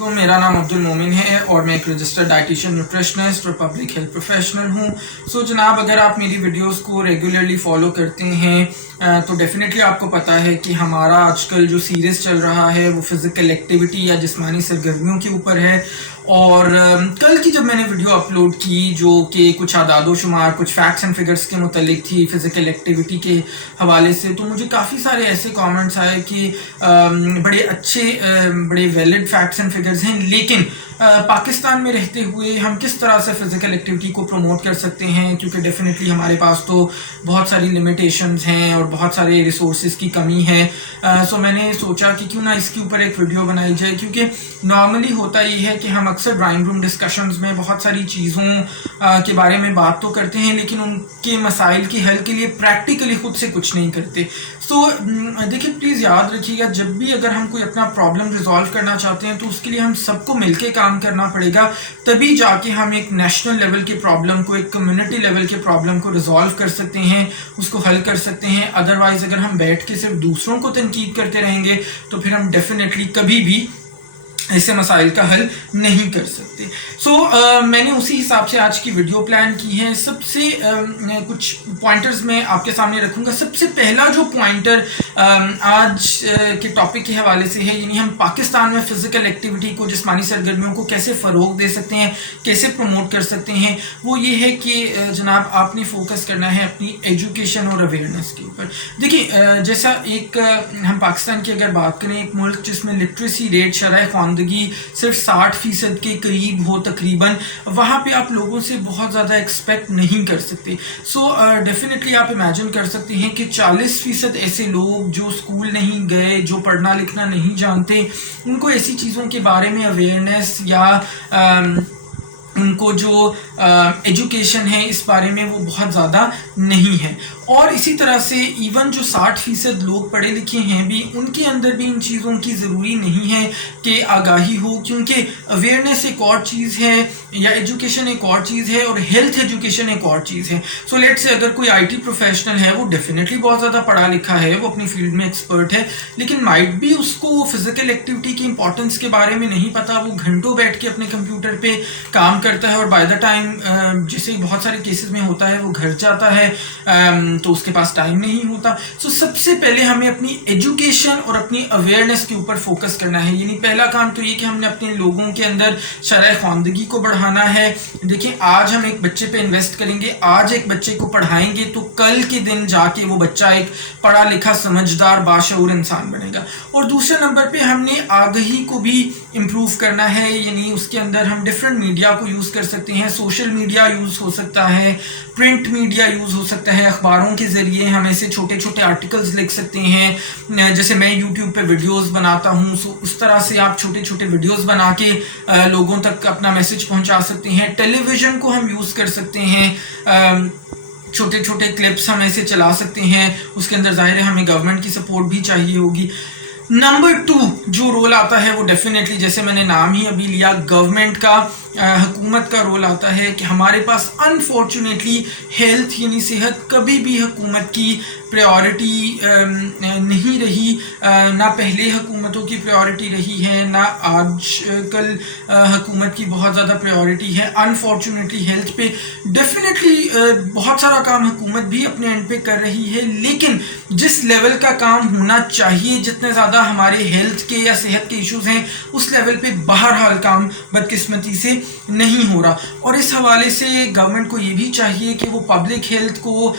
علیکم، میرا نام عبدل مومن ہے اور میں ایک رجسٹرڈ ڈائٹیشین نیوٹریشنسٹ اور پبلک ہیلتھ پروفیشنل ہوں. سو جناب، اگر آپ میری ویڈیوز کو ریگولرلی فالو کرتے ہیں تو ڈیفینیٹلی آپ کو پتہ ہے کہ ہمارا آج کل جو سیریز چل رہا ہے وہ فزیکل ایکٹیویٹی یا جسمانی سرگرمیوں کے اوپر ہے. اور کل کی جب میں نے ویڈیو اپلوڈ کی جو کہ کچھ اعداد و شمار، کچھ فیکٹس اینڈ فگرس کے متعلق تھی فزیکل ایکٹیویٹی کے حوالے سے، تو مجھے کافی سارے ایسے کامنٹس آئے کہ بڑے اچھے بڑے ویلڈ فیکٹس اینڈ فگرز ہیں، لیکن پاکستان میں رہتے ہوئے ہم کس طرح سے فزیکل ایکٹیویٹی کو پروموٹ کر سکتے ہیں، کیونکہ ڈیفینیٹلی ہمارے پاس تو بہت ساری لمیٹیشنز ہیں اور بہت سارے ریسورسز کی کمی ہے. سو میں نے سوچا کہ کیوں نہ اس کے اوپر ایک ویڈیو بنائی جائے، کیونکہ نارملی ہوتا یہ ہے کہ ہم اکثر ڈرائنگ روم ڈسکشنز میں بہت ساری چیزوں کے بارے میں بات تو کرتے ہیں، لیکن ان کے مسائل کے حل کے لیے پریکٹیکلی خود سے کچھ نہیں کرتے. سو دیکھیں، پلیز یاد رکھیے گا، جب بھی اگر ہم کوئی اپنا پرابلم ریزالو کرنا چاہتے ہیں تو اس کے لیے ہم سب کو مل کے کام کرنا پڑے گا، تبھی جا کے ہم ایک نیشنل لیول کے پرابلم کو، ایک کمیونٹی لیول کے پرابلم کو ریزالو کر سکتے ہیں، اس کو حل کر سکتے ہیں. ادروائز اگر ہم بیٹھ کے صرف دوسروں کو تنقید کرتے رہیں گے تو پھر ہم ڈیفینیٹلی کبھی بھی ایسے مسائل کا حل نہیں کر سکتے. سو میں نے اسی حساب سے آج کی ویڈیو پلان کی ہے. سب سے کچھ پوائنٹرز میں آپ کے سامنے رکھوں گا. سب سے پہلا جو پوائنٹر آج کے ٹاپک کے حوالے سے ہے، یعنی ہم پاکستان میں فزیکل ایکٹیویٹی کو، جسمانی سرگرمیوں کو کیسے فروغ دے سکتے ہیں، کیسے پروموٹ کر سکتے ہیں، وہ یہ ہے کہ جناب آپ نے فوکس کرنا ہے اپنی ایجوکیشن اور اویئرنیس کے اوپر. دیکھیے، جیسا ایک ہم پاکستان کی اگر بات کریں، ایک ملک جس میں لٹریسی ریٹ، شرح خواندگی صرف 60% کے قریب ہو تقریباً، وہاں پہ آپ لوگوں سے بہت زیادہ ایکسپیکٹ نہیں کر سکتے. سو ڈیفینیٹلی آپ امیجن کر سکتے ہیں کہ 40% ایسے لوگ جو اسکول نہیں گئے، جو پڑھنا لکھنا نہیں جانتے، ان کو ایسی چیزوں کے بارے میں اویئرنیس یا ان کو جو ایجوکیشن ہے اس بارے میں وہ بہت زیادہ نہیں ہے. اور اسی طرح سے ایون جو 60% لوگ پڑھے لکھے ہیں بھی، ان کے اندر بھی ان چیزوں کی ضروری نہیں ہے کہ آگاہی ہو، کیونکہ اویئرنیس ایک اور چیز ہے یا ایجوکیشن ایک اور چیز ہے اور ہیلتھ ایجوکیشن ایک اور چیز ہے. سو لیٹ سے اگر کوئی آئی ٹی پروفیشنل ہے، وہ ڈیفینیٹلی بہت زیادہ پڑھا لکھا ہے، وہ اپنی فیلڈ میں ایکسپرٹ ہے، لیکن مائٹ بھی اس کو فزیکل ایکٹیویٹی کی امپورٹنس کے بارے میں نہیں پتا. وہ گھنٹوں بیٹھ کے اپنے کمپیوٹر پہ کام کرتا ہے اور بائی دا ٹائم جیسے بہت سارے کیسز میں ہوتا ہے وہ گھر جاتا ہے تو اس کے پاس ٹائم نہیں ہوتا. سو سب سے پہلے ہمیں اپنی ایجوکیشن اور اپنی اویئرنیس کے اوپر فوکس کرنا ہے. یعنی پہلا کام تو یہ کہ ہم نے اپنے لوگوں کے اندر شرح خواندگی کو بڑھانا ہے. دیکھیں، آج ہم ایک بچے پہ انویسٹ کریں گے، آج ایک بچے کو پڑھائیں گے تو کل کے دن جا کے وہ بچہ ایک پڑھا لکھا، سمجھدار، باشعور انسان بنے گا. اور دوسرے نمبر پہ ہم نے آگہی کو بھی امپروو کرنا ہے. یعنی اس کے اندر ہم ڈفرینٹ میڈیا کو یوز کر سکتے ہیں. سوشل میڈیا یوز ہو سکتا ہے، پرنٹ میڈیا یوز ہو سکتا ہے، اخباروں کے ذریعے ہم ایسے چھوٹے چھوٹے آرٹیکلز لکھ سکتے ہیں. جیسے میں یوٹیوب پہ ویڈیوز بناتا ہوں، سو اس طرح سے آپ چھوٹے چھوٹے ویڈیوز بنا کے لوگوں تک اپنا میسج پہنچا سکتے ہیں. ٹیلی ویژن کو ہم یوز کر سکتے ہیں، چھوٹے چھوٹے کلپس ہم ایسے چلا سکتے ہیں. اس کے اندر ظاہر ہے ہمیں گورنمنٹ کی سپورٹ بھی چاہیے ہوگی. نمبر 2 جو رول آتا ہے وہ ڈیفینیٹلی، جیسے میں نے نام ہی ابھی لیا، گورنمنٹ کا، حکومت کا رول آتا ہے کہ ہمارے پاس انفارچونیٹلی ہیلتھ یعنی صحت کبھی بھی حکومت کی پریورٹی نہیں رہی. نہ پہلے حکومتوں کی پریورٹی رہی ہے، نہ آج کل حکومت کی بہت زیادہ پریورٹی ہے. انفارچونیٹلی ہیلتھ پہ ڈیفینیٹلی بہت سارا کام حکومت بھی اپنے اینڈ پہ کر رہی ہے، لیکن جس لیول کا کام ہونا چاہیے، جتنے زیادہ ہمارے ہیلتھ کے یا صحت کے ایشوز ہیں، اس لیول پہ بہرحال کام بدقسمتی سے نہیں ہو رہا. اور اس حوالے سے گورنمنٹ کو یہ بھی چاہیے کہ وہ پبلک ہیلتھ کو،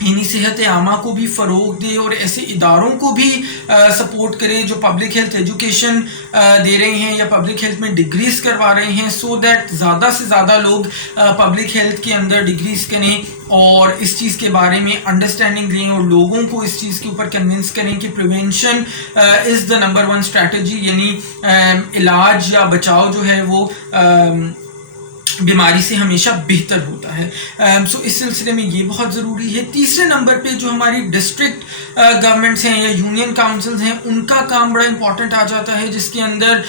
یعنی صحت عامہ کو بھی فروغ دے اور ایسے اداروں کو بھی سپورٹ کرے جو پبلک ہیلتھ ایجوکیشن دے رہے ہیں یا پبلک ہیلتھ میں ڈگریز کروا رہے ہیں، سو دیٹ زیادہ سے زیادہ لوگ پبلک ہیلتھ کے اندر ڈگریز کریں اور اس چیز کے بارے میں انڈرسٹینڈنگ دیں اور لوگوں کو اس چیز کے اوپر کنونس کریں کہ prevention is the number 1 strategy. یعنی علاج یا بچاؤ جو ہے وہ بیماری سے ہمیشہ بہتر ہوتا ہے. سو اس سلسلے میں یہ بہت ضروری ہے. تیسرے نمبر پہ جو ہماری ڈسٹرکٹ گورنمنٹس ہیں یا یونین کاؤنسلز ہیں ان کا کام بڑا امپورٹنٹ آ جاتا ہے, جس کے اندر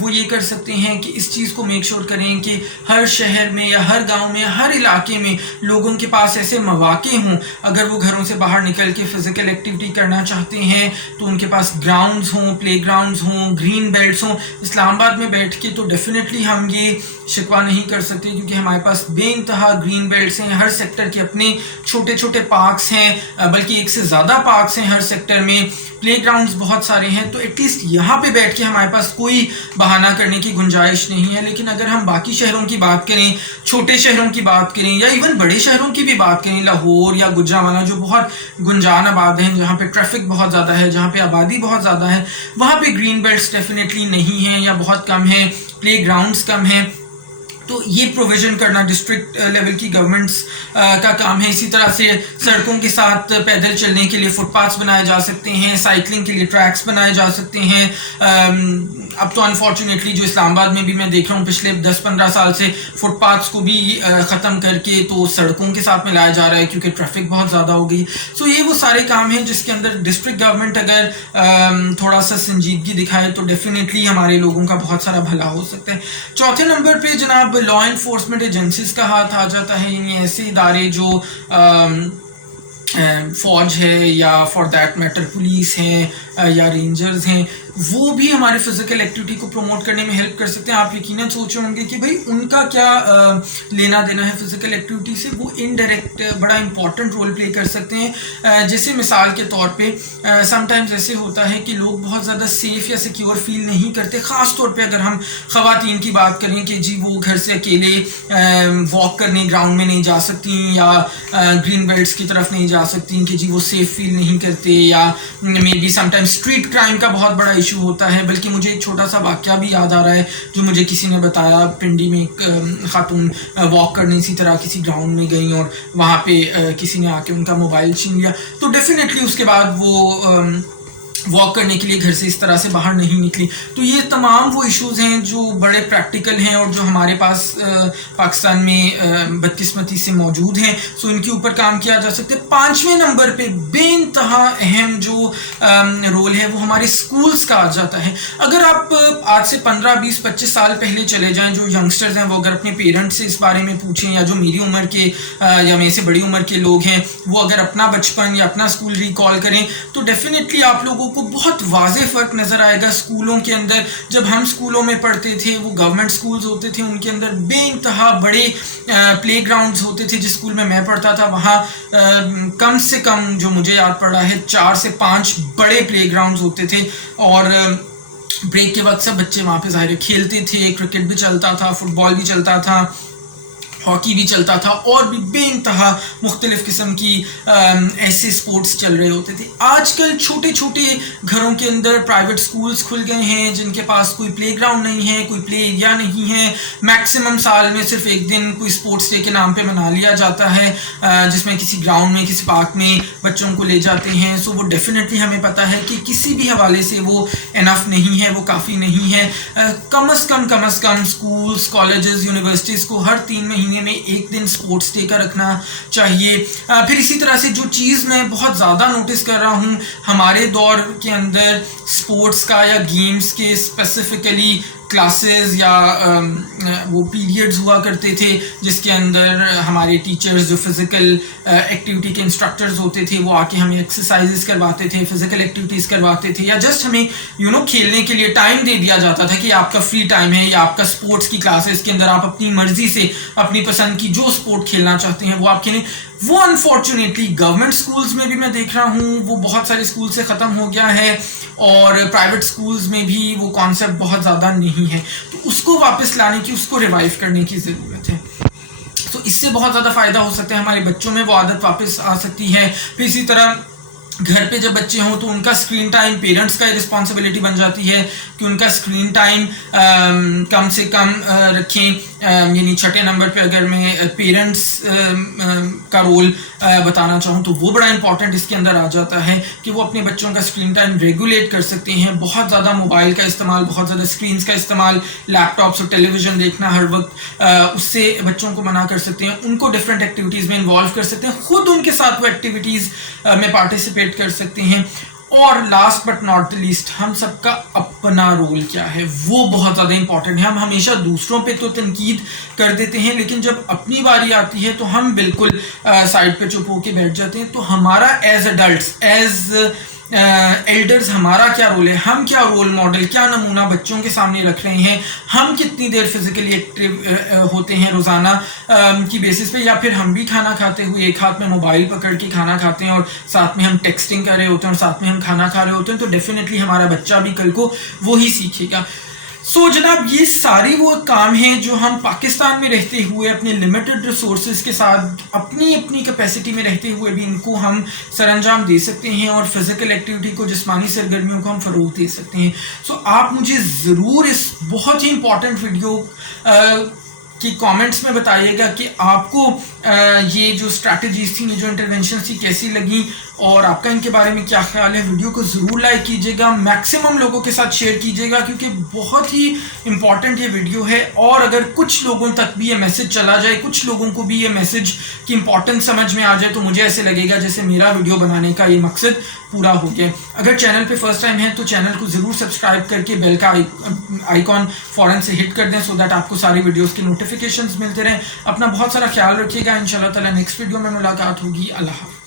وہ یہ کر سکتے ہیں کہ اس چیز کو میک شور کریں کہ ہر شہر میں یا ہر گاؤں میں ہر علاقے میں لوگوں کے پاس ایسے مواقع ہوں, اگر وہ گھروں سے باہر نکل کے فزیکل ایکٹیویٹی کرنا چاہتے ہیں تو ان کے پاس گراؤنڈز ہوں, پلے گراؤنڈز ہوں, گرین بیلٹس ہوں. اسلام آباد میں بیٹھ کے تو ڈیفینیٹلی ہم یہ شکوہ نہیں کر سکتے کیونکہ ہمارے پاس بے انتہا گرین بیلٹس ہیں, ہر سیکٹر کے اپنے چھوٹے چھوٹے پارکس ہیں, بلکہ ایک سے زیادہ پارکس ہیں ہر سیکٹر میں, پلے گراؤنڈز بہت سارے ہیں. تو ایٹ لیسٹ یہاں پہ بیٹھ کے ہمارے پاس کوئی بہانہ کرنے کی گنجائش نہیں ہے. لیکن اگر ہم باقی شہروں کی بات کریں, چھوٹے شہروں کی بات کریں یا ایون بڑے شہروں کی بھی بات کریں, لاہور یا گجرانوالہ جو بہت گنجان آباد ہیں, جہاں پہ ٹریفک بہت زیادہ ہے, جہاں پہ آبادی بہت زیادہ ہے, وہاں پہ گرین بیلٹس ڈیفینیٹلی نہیں ہیں یا بہت کم ہیں, پلے گراؤنڈز کم ہیں. تو یہ پروویژن کرنا ڈسٹرکٹ لیول کی گورنمنٹس کا کام ہے. اسی طرح سے سڑکوں کے ساتھ پیدل چلنے کے لیے فٹ پاتھس بنائے جا سکتے ہیں, سائیکلنگ کے لیے ٹریکس بنائے جا سکتے ہیں. اب تو انفارچونیٹلی جو اسلام آباد میں بھی میں دیکھ رہا ہوں پچھلے 10-15 سال سے فٹ پاتھس کو بھی ختم کر کے تو سڑکوں کے ساتھ ملایا جا رہا ہے کیونکہ ٹریفک بہت زیادہ ہو گئی. سو یہ وہ سارے کام ہیں جس کے اندر ڈسٹرکٹ گورنمنٹ اگر تھوڑا سا سنجیدگی دکھائے تو ڈیفینیٹلی ہمارے لوگوں کا بہت سارا بھلا ہو سکتا ہے. چوتھے نمبر پہ جناب لا انفورسمنٹ ایجنسیز کا ہاتھ آ جاتا ہے, یعنی ایسے ادارے جو فوج ہے یا فار دیٹ میٹر پولیس ہیں یا رینجرز ہیں, وہ بھی ہمارے فزیکل ایکٹیویٹی کو پروموٹ کرنے میں ہیلپ کر سکتے ہیں. آپ یقیناً سوچ رہے ہوں گے کہ بھائی ان کا کیا لینا دینا ہے فزیکل ایکٹیویٹی سے. وہ انڈائریکٹ بڑا امپورٹنٹ رول پلے کر سکتے ہیں. جیسے مثال کے طور پہ سم ٹائمز ایسے ہوتا ہے کہ لوگ بہت زیادہ سیف یا سیکیور فیل نہیں کرتے, خاص طور پہ اگر ہم خواتین کی بات کریں کہ جی وہ گھر سے اکیلے واک کرنے گراؤنڈ میں نہیں جا سکتی یا گرین بیلٹس کی طرف نہیں جا سکتی, کہ جی وہ سیف فیل نہیں کرتے, یا maybe some time street crime کا بہت بڑا ایشو ہوتا ہے. بلکہ مجھے ایک چھوٹا سا واقعہ بھی یاد آ رہا ہے جو مجھے کسی نے بتایا. پنڈی میں ایک خاتون واک کرنے اسی طرح کسی گراؤنڈ میں گئیں اور وہاں پہ کسی نے آ کے ان کا موبائل چھین لیا. تو ڈیفینیٹلی اس کے بعد وہ واک کرنے کے لیے گھر سے اس طرح سے باہر نہیں نکلی. تو یہ تمام وہ ایشوز ہیں جو بڑے پریکٹیکل ہیں اور جو ہمارے پاس پاکستان میں بدقسمتی سے موجود ہیں. سو ان کے اوپر کام کیا جا سکتا ہے. پانچویں نمبر پہ بے انتہا اہم جو رول ہے وہ ہمارے سکولز کا آ جاتا ہے. اگر آپ آج سے 15-20-25 سال پہلے چلے جائیں, جو ینگسٹرز ہیں وہ اگر اپنے پیرنٹس سے اس بارے میں پوچھیں, یا جو میری عمر کے یا میرے سے بڑی عمر کے لوگ ہیں وہ اگر اپنا بچپن یا اپنا اسکول ریکال کریں تو ڈیفینیٹلی آپ لوگوں کو بہت واضح فرق نظر آئے گا. اسکولوں کے اندر جب ہم اسکولوں میں پڑھتے تھے وہ گورنمنٹ اسکولز ہوتے تھے, ان کے اندر بے انتہا بڑے پلے گراؤنڈز ہوتے تھے. جس اسکول میں پڑھتا تھا وہاں کم سے کم جو مجھے یاد پڑ رہا ہے 4 سے 5 بڑے پلے گراؤنڈز ہوتے تھے, اور بریک کے وقت سب بچے وہاں پہ ظاہر کھیلتے تھے. کرکٹ بھی چلتا تھا, فٹ بال بھی چلتا تھا, ہاکی بھی چلتا تھا, اور بھی بے انتہا مختلف قسم کی ایسے سپورٹس چل رہے ہوتے تھے. آج کل چھوٹے چھوٹے گھروں کے اندر پرائیویٹ سکولز کھل گئے ہیں جن کے پاس کوئی پلے گراؤنڈ نہیں ہے, کوئی پلے ایریا نہیں ہے. میکسیمم سال میں صرف ایک دن کوئی سپورٹس ڈے کے نام پہ منا لیا جاتا ہے جس میں کسی گراؤنڈ میں کسی پارک میں بچوں کو لے جاتے ہیں. سو وہ ڈیفینیٹلی ہمیں پتہ ہے کہ کسی بھی حوالے سے وہ انف نہیں ہے, وہ کافی نہیں ہے. کم از کم سکولز, کالجز, یونیورسٹیز کو ہر 3 مہینے میں ایک دن سپورٹس ڈے کا رکھنا چاہیے. پھر اسی طرح سے جو چیز میں بہت زیادہ نوٹس کر رہا ہوں ہمارے دور کے اندر سپورٹس کا یا گیمز کے اسپیسیفکلی کلاسز یا وہ پیریڈز ہوا کرتے تھے جس کے اندر ہمارے ٹیچرز جو فزیکل ایکٹیویٹی کے انسٹرکٹرز ہوتے تھے وہ آ کے ہمیں ایکسرسائزز کرواتے تھے, فزیکل ایکٹیویٹیز کرواتے تھے, یا جسٹ ہمیں کھیلنے کے لیے ٹائم دے دیا جاتا تھا کہ آپ کا فری ٹائم ہے یا آپ کا سپورٹس کی کلاس ہے, اس کے اندر آپ اپنی مرضی سے اپنی پسند کی جو سپورٹ کھیلنا چاہتے ہیں وہ آپ کھیلیں. وہ انفارچونیٹلی گورنمنٹ سکولز میں بھی میں دیکھ رہا ہوں وہ بہت سارے سکول سے ختم ہو گیا ہے, اور پرائیویٹ سکولز میں بھی وہ کانسیپٹ بہت زیادہ نہیں ہے. تو اس کو واپس لانے کی, اس کو ریوائیو کرنے کی ضرورت ہے. تو اس سے بہت زیادہ فائدہ ہو سکتا ہے, ہمارے بچوں میں وہ عادت واپس آ سکتی ہے. پھر اسی طرح گھر پہ جب بچے ہوں تو ان کا اسکرین ٹائم پیرنٹس کا رسپانسبلٹی بن جاتی ہے کہ ان کا اسکرین ٹائم کم سے کم رکھیں. یعنی چھٹے نمبر پہ اگر میں پیرنٹس کا رول بتانا چاہوں تو وہ بڑا امپورٹنٹ اس کے اندر آ جاتا ہے کہ وہ اپنے بچوں کا اسکرین ٹائم ریگولیٹ کر سکتے ہیں. بہت زیادہ موبائل کا استعمال, بہت زیادہ اسکرینس کا استعمال, لیپ ٹاپس اور ٹیلی ویژن دیکھنا ہر وقت, اس سے بچوں کو منع کر سکتے ہیں, ان کو ڈفرینٹ ایکٹیویٹیز میں انوالو کر سکتے ہیں, خود ان کے ساتھ وہ ایکٹیویٹیز میں پارٹیسپیٹ کر سکتے ہیں. اور last but not the least, ہم سب کا اپنا رول کیا ہے وہ بہت زیادہ امپورٹنٹ ہے. ہم ہمیشہ دوسروں پہ تو تنقید کر دیتے ہیں لیکن جب اپنی باری آتی ہے تو ہم بالکل سائڈ پہ چپ ہو کے بیٹھ جاتے ہیں. تو ہمارا ایز ایڈلٹس, ایز ایلڈرز ہمارا کیا رول ہے, ہم کیا رول ماڈل, کیا نمونہ بچوں کے سامنے رکھ رہے ہیں, ہم کتنی دیر فزیکلی ایکٹیو ہوتے ہیں روزانہ کی بیسس پہ, یا پھر ہم بھی کھانا کھاتے ہوئے ایک ہاتھ میں موبائل پکڑ کے کھانا کھاتے ہیں اور ساتھ میں ہم ٹیکسٹنگ کر رہے ہوتے ہیں اور ساتھ میں ہم کھانا کھا رہے ہوتے ہیں. تو ڈیفینیٹلی ہمارا بچہ بھی کل کو وہی سیکھے گا. سو جناب یہ ساری وہ کام ہیں جو ہم پاکستان میں رہتے ہوئے اپنے لمیٹڈ ریسورسز کے ساتھ اپنی کیپیسٹی میں رہتے ہوئے بھی ان کو ہم سر انجام دے سکتے ہیں اور فزیکل ایکٹیویٹی کو, جسمانی سرگرمیوں کو ہم فروغ دے سکتے ہیں. سو آپ مجھے ضرور اس بہت ہی امپورٹنٹ ویڈیو کی کامنٹس میں بتائیے گا کہ آپ کو یہ جو اسٹریٹجیز تھیں, یہ جو انٹرونشنز تھی کیسی لگیں اور آپ کا ان کے بارے میں کیا خیال ہے. ویڈیو کو ضرور لائک کیجیے گا, میکسیمم لوگوں کے ساتھ شیئر کیجیے گا کیونکہ بہت ہی امپورٹنٹ یہ ویڈیو ہے. اور اگر کچھ لوگوں تک بھی یہ میسج چلا جائے, کچھ لوگوں کو بھی یہ میسج کی امپورٹنس سمجھ میں آ جائے, تو مجھے ایسے لگے گا جیسے میرا ویڈیو بنانے کا یہ مقصد پورا ہو گیا. اگر چینل پہ فرسٹ ٹائم ہے تو چینل کو ضرور سبسکرائب کر کے بیل کا آئیکن فوراً سے ہٹ کر دیں سو دیٹ آپ کو ساری ویڈیوز کی نوٹیفیکیشنز ملتے رہیں. اپنا بہت سارا خیال رکھیے گا. انشاءاللہ تعالی نیکسٹ ویڈیو میں ملاقات ہوگی. اللہ حافظ.